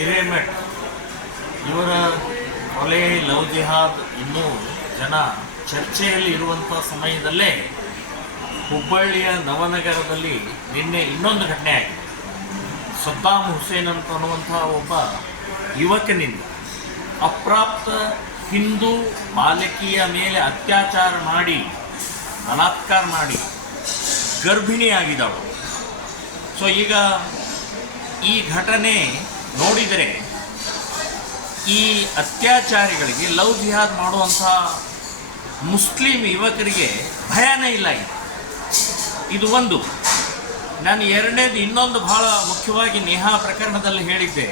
ಹಿರೇಮಠ್. ಇವರ ಕೊಲೆ ಲವ್ ಜಿಹಾದ್ ಇನ್ನೂ ಜನ ಚರ್ಚೆಯಲ್ಲಿ ಇರುವಂಥ ಸಮಯದಲ್ಲೇ ಹುಬ್ಬಳ್ಳಿಯ ನವನಗರದಲ್ಲಿ ನಿನ್ನೆ ಇನ್ನೊಂದು ಘಟನೆ ಆಗಿದೆ. ಸದ್ದಾಮ್ ಹುಸೇನ್ ಅಂತ ಅನ್ನುವಂಥ ಒಬ್ಬ ಯುವಕನಿಂದ ಅಪ್ರಾಪ್ತ ಹಿಂದೂ ಬಾಲಕಿಯ ಮೇಲೆ ಅತ್ಯಾಚಾರ ಮಾಡಿ, ಬಲಾತ್ಕಾರ ಮಾಡಿ ಗರ್ಭಿಣಿಯಾಗಿದ್ದಾಳು ಸೊ ಈಗ ಈ ಘಟನೆ ನೋಡಿದರೆ ಈ ಅತ್ಯಾಚಾರಿಗಳಿಗೆ ಲವ್ ಜಿಹಾದ್ ಮಾಡುವಂಥ ಮುಸ್ಲಿಂ ಯುವಕರಿಗೆ ಭಯನೇ ಇಲ್ಲ ಇದು. ಇದು ಒಂದು. ನಾನು ಎರಡನೇದು ಇನ್ನೊಂದು ಬಹಳ ಮುಖ್ಯವಾಗಿ ನೇಹಾ ಪ್ರಕರಣದಲ್ಲಿ ಹೇಳಿದ್ದೆ.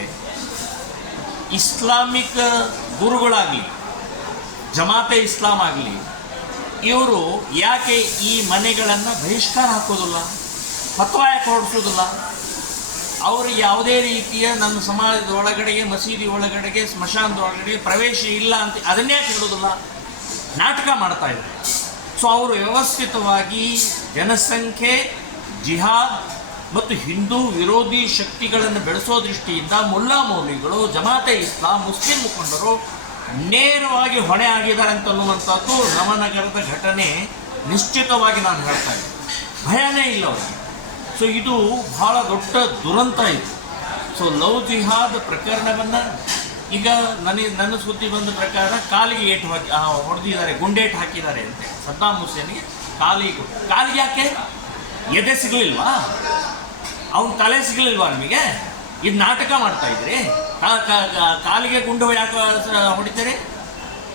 ಇಸ್ಲಾಮಿಕ್ ಗುರುಗಳಾಗಲಿ, ಜಮಾತೆ ಇಸ್ಲಾಂ ಆಗಲಿ, ಇವರು ಯಾಕೆ ಈ ಮನೆಗಳನ್ನು ಬಹಿಷ್ಕಾರ ಹಾಕೋದಿಲ್ಲ ಫತ್ವಾ ಯಾಕೆ ಹೊರಡಿಸೋದಿಲ್ಲ ಅವರು ಯಾವುದೇ ರೀತಿಯ ನಮ್ಮ ಸಮಾಜದ ಒಳಗಡೆಗೆ, ಮಸೀದಿ ಒಳಗಡೆಗೆ, ಸ್ಮಶಾನದ ಒಳಗಡೆ ಪ್ರವೇಶ ಇಲ್ಲ ಅಂತ ಅದನ್ನೇ ಕೇಳೋದಿಲ್ಲ ನಾಟಕ ಮಾಡ್ತಾ ಇದ್ದಾರೆ. ಸೊ ಅವರು ವ್ಯವಸ್ಥಿತವಾಗಿ ಜನಸಂಖ್ಯೆ, ಜಿಹಾದ್ ಮತ್ತು ಹಿಂದೂ ವಿರೋಧಿ ಶಕ್ತಿಗಳನ್ನು ಬೆಳೆಸೋ ದೃಷ್ಟಿಯಿಂದ ಮುಲ್ಲಾ ಮೌಲಿಗಳು ಜಮಾತೆ ಇಸ್ಲಾಂ, ಮುಸ್ಲಿಂ ಮುಖಂಡರು ನೇರವಾಗಿ ಹೊಣೆ ಆಗಿದ್ದಾರೆ ಅಂತ ಅನ್ನುವಂಥದ್ದು ನವನಗರದ ಘಟನೆ ನಿಶ್ಚಿತವಾಗಿ ನಾನು ಹೇಳ್ತಾ ಇದ್ದೆ ಭಯನೇ ಇಲ್ಲ ಅವರಿಗೆ. ಸೊ ಇದು ಬಹಳ ದೊಡ್ಡ ದುರಂತ ಇದು. ಸೊ ಲವ್ ಜಿಹಾದ್ ಪ್ರಕರಣವನ್ನು ಈಗ ನನಗೆ ನನ್ನ ಸುದ್ದಿ ಬಂದ ಪ್ರಕಾರ ಕಾಲಿಗೆ ಏಟು ಹಾಕಿ ಹೊಡೆದಿದ್ದಾರೆ, ಗುಂಡೇಟು ಹಾಕಿದ್ದಾರೆ ಅಂತೆ ಸದ್ದಾಂ ಹುಸೇನ್ಗೆ ಕಾಲಿಗೆ ಕಾಲಿಗೆ ಯಾಕೆ? ಎದೆ ಸಿಗಲಿಲ್ವಾ? ಅವ್ನ ತಲೆ ಸಿಗಲಿಲ್ವಾ ನಿಮಗೆ? ಇದು ನಾಟಕ ಮಾಡ್ತಾ ಇದ್ರಿ ಕಾಲಿಗೆ ಗುಂಡು ಯಾಕೆ ಹೊಡಿತೀರಿ?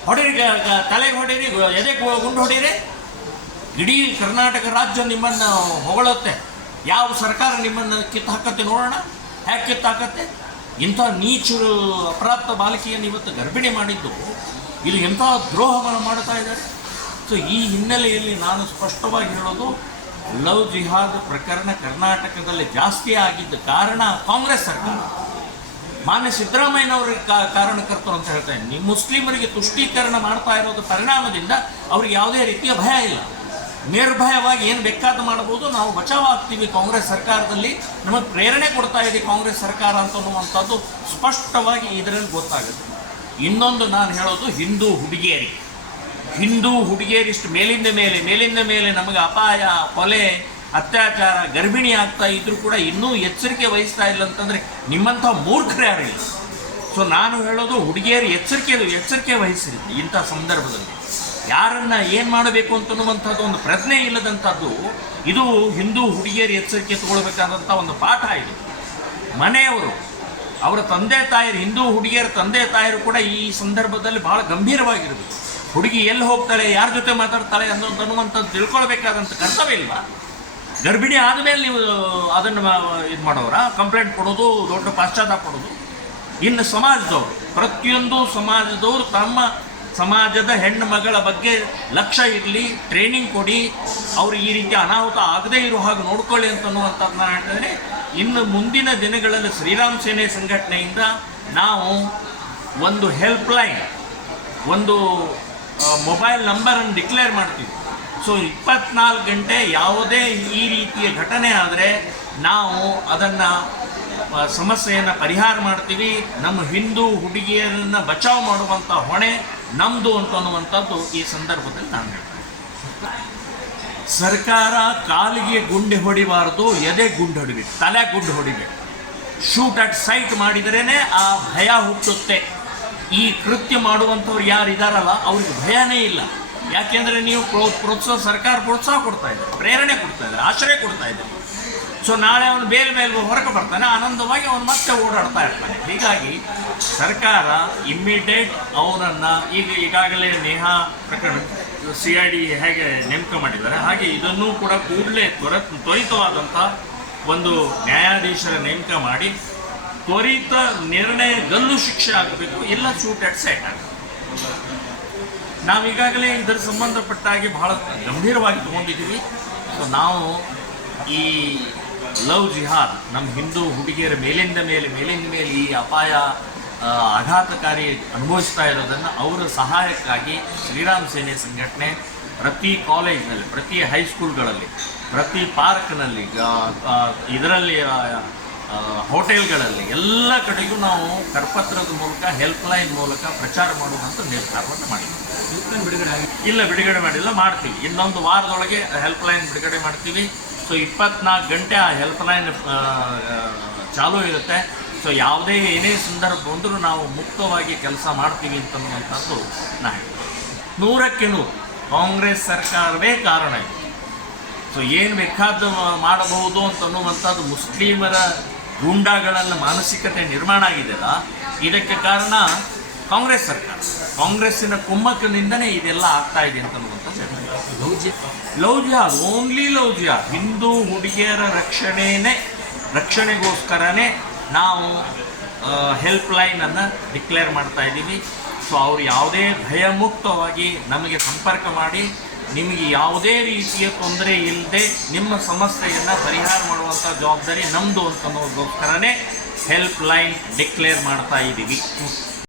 ಹೊಡೀರಿ ತಲೆಗೆ ಹೊಡೀರಿ, ಎದೆ ಗುಂಡು ಹೊಡೀರಿ? ಇಡೀ ಕರ್ನಾಟಕ ರಾಜ್ಯ ನಿಮ್ಮನ್ನು ಹೊಗಳುತ್ತೆ. ಯಾವ ಸರ್ಕಾರ ನಿಮ್ಮನ್ನು ಕಿತ್ತು ಹಾಕತ್ತೆ ನೋಡೋಣ? ಹ್ಯಾಕೆ ಕಿತ್ತು ಹಾಕತ್ತೆ ಇಂಥ ನೀಚರು ಅಪ್ರಾಪ್ತ ಬಾಲಕಿಯನ್ನು ಇವತ್ತು ಗರ್ಭಿಣಿ ಮಾಡಿದ್ದು ಇಲ್ಲಿ ಎಂಥ ದ್ರೋಹವನ್ನು ಮಾಡ್ತಾ ಇದ್ದಾರೆ? ಸೊ ಈ ಹಿನ್ನೆಲೆಯಲ್ಲಿ ನಾನು ಸ್ಪಷ್ಟವಾಗಿ ಹೇಳೋದು, ಲವ್ ಜಿಹಾದ್ ಪ್ರಕರಣ ಕರ್ನಾಟಕದಲ್ಲಿ ಜಾಸ್ತಿ ಆಗಿದ್ದ ಕಾರಣ ಕಾಂಗ್ರೆಸ್ ಸರ್ಕಾರ. ಮಾನ್ಯ ಸಿದ್ದರಾಮಯ್ಯನವರಿಗೆ ಕಾರಣಕರ್ತರು ಅಂತ ಹೇಳ್ತಾ ಇದ್ದೀನಿ. ಮುಸ್ಲಿಮರಿಗೆ ತುಷ್ಟೀಕರಣ ಮಾಡ್ತಾ ಇರೋದು ಪರಿಣಾಮದಿಂದ ಅವ್ರಿಗೆ ಯಾವುದೇ ರೀತಿಯ ಭಯ ಇಲ್ಲ. ನಿರ್ಭಯವಾಗಿ ಏನು ಬೇಕಾದ ಮಾಡ್ಬೋದು, ನಾವು ಬಚಾವ್ ಆಗ್ತೀವಿ ಕಾಂಗ್ರೆಸ್ ಸರ್ಕಾರದಲ್ಲಿ. ನಮಗೆ ಪ್ರೇರಣೆ ಕೊಡ್ತಾ ಇದೆ ಕಾಂಗ್ರೆಸ್ ಸರ್ಕಾರ ಅಂತ ಅನ್ನುವಂಥದ್ದು ಸ್ಪಷ್ಟವಾಗಿ ಇದರಲ್ಲಿ ಗೊತ್ತಾಗುತ್ತೆ. ಇನ್ನೊಂದು ನಾನು ಹೇಳೋದು ಹಿಂದೂ ಹುಡುಗಿಯರಿ. ಹಿಂದೂ ಹುಡುಗಿಯರಿಷ್ಟು ಮೇಲಿಂದ ಮೇಲೆ ಮೇಲಿಂದ ಮೇಲೆ ನಮಗೆ ಅಪಾಯ, ಕೊಲೆ, ಅತ್ಯಾಚಾರ, ಗರ್ಭಿಣಿ ಆಗ್ತಾ ಇದ್ರೂ ಕೂಡ ಇನ್ನೂ ಎಚ್ಚರಿಕೆ ವಹಿಸ್ತಾ ಇಲ್ಲ ಅಂತಂದರೆ ನಿಮ್ಮಂಥ ಮೂರ್ಖರೇ ಯಾರಿಲ್ಲ ಸೊ ನಾನು ಹೇಳೋದು ಹುಡುಗಿಯರು ಎಚ್ಚರಿಕೆ ಎಚ್ಚರಿಕೆ ವಹಿಸಿರಿ ಇಂಥ ಸಂದರ್ಭದಲ್ಲಿ. ಯಾರನ್ನ ಏನು ಮಾಡಬೇಕು ಅಂತನ್ನುವಂಥದ್ದು ಒಂದು ಪ್ರಜ್ಞೆ ಇಲ್ಲದಂಥದ್ದು, ಇದು ಹಿಂದೂ ಹುಡುಗಿಯರು ಎಚ್ಚರಿಕೆ ತಗೊಳ್ಬೇಕಾದಂಥ ಒಂದು ಪಾಠ ಇದು. ಮನೆಯವರು, ಅವರ ತಂದೆ ತಾಯಿರು ಹಿಂದೂ ಹುಡುಗಿಯರ ತಂದೆ ತಾಯರು ಕೂಡ ಈ ಸಂದರ್ಭದಲ್ಲಿ ಬಹಳ ಗಂಭೀರವಾಗಿರಬೇಕು ಹುಡುಗಿ ಎಲ್ಲಿ ಹೋಗ್ತಾಳೆ, ಯಾರ ಜೊತೆ ಮಾತಾಡ್ತಾಳೆ ಅನ್ನೋದನ್ನುವಂಥದ್ದು ತಿಳ್ಕೊಳ್ಬೇಕಾದಂಥ ಕರ್ತವ್ಯ ಇಲ್ವಾ? ಗರ್ಭಿಣಿ ಆದಮೇಲೆ ನೀವು ಅದನ್ನು ಇದು ಮಾಡೋರ? ಕಂಪ್ಲೇಂಟ್ ಕೊಡೋದು, ದೊಡ್ಡ ಪಾಶ್ಚಾತ್ಯ ಕೊಡೋದು? ಇನ್ನು ಸಮಾಜದವರು, ಪ್ರತಿಯೊಂದು ಸಮಾಜದವರು ತಮ್ಮ ಸಮಾಜದ ಹೆಣ್ಣು ಮಗಳ ಬಗ್ಗೆ ಲಕ್ಷ್ಯ ಇರಲಿ ಟ್ರೈನಿಂಗ್ ಕೊಡಿ, ಅವರು ಈ ರೀತಿ ಅನಾಹುತ ಆಗದೇ ಇರೋ ಹಾಗೆ ನೋಡ್ಕೊಳ್ಳಿ ಅಂತ ಅನ್ನುವಂಥದ್ದು ನಾನು ಹೇಳ್ತಿದ್ದೀನಿ ಇನ್ನು ಮುಂದಿನ ದಿನಗಳಲ್ಲಿ ಶ್ರೀರಾಮ್ ಸೇನೆ ಸಂಘಟನೆಯಿಂದ ನಾವು ಒಂದು ಹೆಲ್ಪ್ಲೈನ್ ಒಂದು ಮೊಬೈಲ್ ನಂಬರನ್ನು ಡಿಕ್ಲೇರ್ ಮಾಡ್ತೀವಿ. ಸೊ ಇಪ್ಪತ್ನಾಲ್ಕು ಗಂಟೆ ಯಾವುದೇ ಈ ರೀತಿಯ ಘಟನೆ ಆದರೆ ನಾವು ಅದನ್ನು ಸಮಸ್ಯೆಯನ್ನು ಪರಿಹಾರ ಮಾಡ್ತೀವಿ. ನಮ್ಮ ಹಿಂದೂ ಹುಡುಗಿಯರನ್ನು ಬಚಾವ್ ಮಾಡುವಂಥ ಹೊಣೆ ನಮ್ಮದು ಅಂತ ಅನ್ನುವಂಥದ್ದು ಈ ಸಂದರ್ಭದಲ್ಲಿ ನಾನು ಹೇಳ್ತೇನೆ. ಸರ್ಕಾರ ಕಾಲಿಗೆ ಗುಂಡೆ ಹೊಡಿಬಾರ್ದು, ಎದೆ ಗುಂಡು ಹೊಡಿಬೇಕು, ತಲೆ ಗುಂಡು ಹೊಡಿಬೇಕು. ಶೂಟ್ ಅಟ್ ಸೈಟ್ ಮಾಡಿದ್ರೇ ಆ ಭಯ ಹುಟ್ಟುತ್ತೆ. ಈ ಕೃತ್ಯ ಮಾಡುವಂಥವ್ರು ಯಾರು ಇದಾರಲ್ಲ, ಅವ್ರಿಗೆ ಭಯನೇ ಇಲ್ಲ. ಯಾಕೆಂದರೆ ನೀವು ಪ್ರೋ ಪ್ರೋತ್ಸಾಹ ಸರ್ಕಾರ ಪ್ರೋತ್ಸಾಹ ಕೊಡ್ತಾ ಇದೆ, ಪ್ರೇರಣೆ ಕೊಡ್ತಾ ಇದೆ, ಆಶ್ರಯ ಕೊಡ್ತಾ ಇದೆ. ಸೊ ನಾಳೆ ಅವನು ಬೇರೆ ಮೇಲೆ ಹೊರಗೆ ಬರ್ತಾನೆ. ಆನಂದವಾಗಿ ಅವನು ಮತ್ತೆ ಓಡಾಡ್ತಾ ಇರ್ತಾನೆ. ಹೀಗಾಗಿ ಸರ್ಕಾರ ಇಮ್ಮಿಡಿಯೇಟ್ ಅವರನ್ನು ಈಗ ಈಗಾಗಲೇ ನೇಹಾ ಪ್ರಕರಣ ಸಿ ಐ ಡಿ ಹೇಗೆ ನೇಮಕ ಮಾಡಿದ್ದಾರೆ, ಹಾಗೆ ಇದನ್ನೂ ಕೂಡ ಕೂಡಲೇ ತ್ವರ ತ್ವರಿತವಾದಂಥ ಒಂದು ನ್ಯಾಯಾಧೀಶರ ನೇಮಕ ಮಾಡಿ ತ್ವರಿತ ನಿರ್ಣಯದಲ್ಲೂ ಶಿಕ್ಷೆ ಆಗಬೇಕು. ಇಲ್ಲ ಶೂಟ್ ಅಟ್ ಸೆಟ್ ಆಗಬೇಕು ನಾವೀಗಾಗಲೇ ಇದರ ಸಂಬಂಧಪಟ್ಟ ಹಾಗೆ ಬಹಳ ಗಂಭೀರವಾಗಿ ತಗೊಂಡಿದ್ದೀವಿ. ಸೊ ನಾವು ಈ ಲವ್ ಜಿಹಾದ್ ನಮ್ಮ ಹಿಂದೂ ಹುಡುಗಿಯರ ಮೇಲಿಂದ ಮೇಲೆ ಮೇಲಿಂದ ಮೇಲೆ ಈ ಅಪಾಯ ಆಘಾತಕಾರಿ ಅನುಭವಿಸ್ತಾ ಇರೋದನ್ನು ಅವರ ಸಹಾಯಕ್ಕಾಗಿ ಶ್ರೀರಾಮ್ ಸೇನೆ ಸಂಘಟನೆ ಪ್ರತಿ ಕಾಲೇಜ್ನಲ್ಲಿ ಪ್ರತಿ ಹೈಸ್ಕೂಲ್ಗಳಲ್ಲಿ ಪ್ರತಿ ಪಾರ್ಕ್ನಲ್ಲಿ ಇದರಲ್ಲಿ ಹೋಟೆಲ್ಗಳಲ್ಲಿ ಎಲ್ಲ ಕಡೆಗೂ ನಾವು ಕರಪತ್ರದ ಮೂಲಕ ಹೆಲ್ಪ್ಲೈನ್ ಮೂಲಕ ಪ್ರಚಾರ ಮಾಡುವಂಥ ನಿರ್ಧಾರವನ್ನು ಮಾಡಿದ್ದೀವಿ ಬಿಡುಗಡೆ ಇಲ್ಲ ಬಿಡುಗಡೆ ಮಾಡಿಲ್ಲ ಮಾಡ್ತೀವಿ. ಇನ್ನೊಂದು ವಾರದೊಳಗೆ ಹೆಲ್ಪ್ಲೈನ್ ಬಿಡುಗಡೆ ಮಾಡ್ತೀವಿ. ಸೊ ಇಪ್ಪತ್ನಾಲ್ಕು ಗಂಟೆ ಆ ಹೆಲ್ಪ್ಲೈನ್ ಚಾಲೂ ಇರುತ್ತೆ. ಸೊ ಯಾವುದೇ ಏನೇ ಸಂದರ್ಭ ಬಂದರೂ ನಾವು ಮುಕ್ತವಾಗಿ ಕೆಲಸ ಮಾಡ್ತೀವಿ ಅಂತನ್ನುವಂಥದ್ದು ನಾ. ನೂರಕ್ಕೆ ನೂರು. ಕಾಂಗ್ರೆಸ್ ಸರ್ಕಾರವೇ ಕಾರಣ ಇದೆ. ಸೊ ಏನು ಬೇಕಾದ ಮಾಡಬಹುದು ಅಂತನ್ನುವಂಥದ್ದು ಮುಸ್ಲಿಮರ ಗೂಂಡಾಗಳಲ್ಲಿ ಮಾನಸಿಕತೆ ನಿರ್ಮಾಣ ಆಗಿದೆಯಲ್ಲ, ಇದಕ್ಕೆ ಕಾರಣ ಕಾಂಗ್ರೆಸ್ ಸರ್ಕಾರ. ಕಾಂಗ್ರೆಸ್ಸಿನ ಕುಮ್ಮಕ್ಕನಿಂದನೇ ಇದೆಲ್ಲ ಆಗ್ತಾ ಇದೆ ಅಂತನ್ನುವಂಥದ್ದು. ಲವ್ ಜಿಹಾದ್ ಓನ್ಲಿ ಜಿಹಾದ್ ಹಿಂದೂ ಹುಡುಗಿಯರ ರಕ್ಷಣೆನೇ, ರಕ್ಷಣೆಗೋಸ್ಕರನೇ ನಾವು ಹೆಲ್ಪ್ ಲೈನನ್ನು ಡಿಕ್ಲೇರ್ ಮಾಡ್ತಾ ಇದ್ದೀವಿ. ಸೊ ಅವರು ಯಾವುದೇ ಭಯಮುಕ್ತವಾಗಿ ನಮಗೆ ಸಂಪರ್ಕ ಮಾಡಿ, ನಿಮಗೆ ಯಾವುದೇ ರೀತಿಯ ತೊಂದರೆ ಇಲ್ಲದೆ ನಿಮ್ಮ ಸಮಸ್ಯೆಯನ್ನು ಪರಿಹಾರ ಮಾಡುವಂಥ ಜವಾಬ್ದಾರಿ ನಮ್ಮದು ಅಂತನ್ನೋದಕ್ಕೋಸ್ಕರನೇ ಹೆಲ್ಪ್ ಲೈನ್ ಡಿಕ್ಲೇರ್ ಮಾಡ್ತಾ ಇದ್ದೀವಿ.